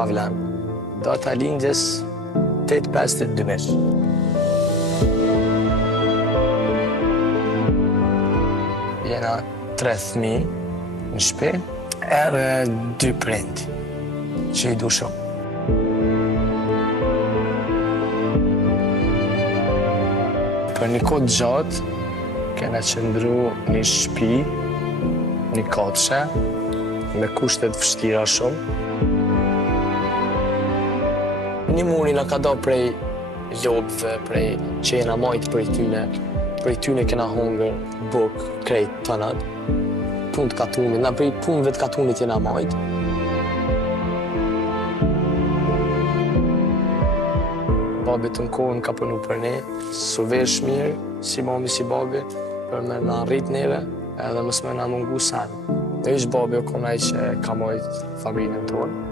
Pavlan. Data lindjes 8/5/2000. Jena 3 fëmijë në shtëpi, edhe 2 prind që i du shumë. Për një kohë gjatë, kena qëndru një shtëpi, një kafshë, me kushtet vështira shumë. Një muri na ka da prej lopëve, prej që jena majtë prej tyne kena hongër, bukë, krejt, tënat. Punë të katunit, na prej punëve të katunit jena majtë. Babit në kohën ka punu për ne, su vesh mirë, si mami, si babi, për me na rrit neve, edhe mës me na mungu sen. Dhe ish babi o konaj që ka majtë familjen tonë.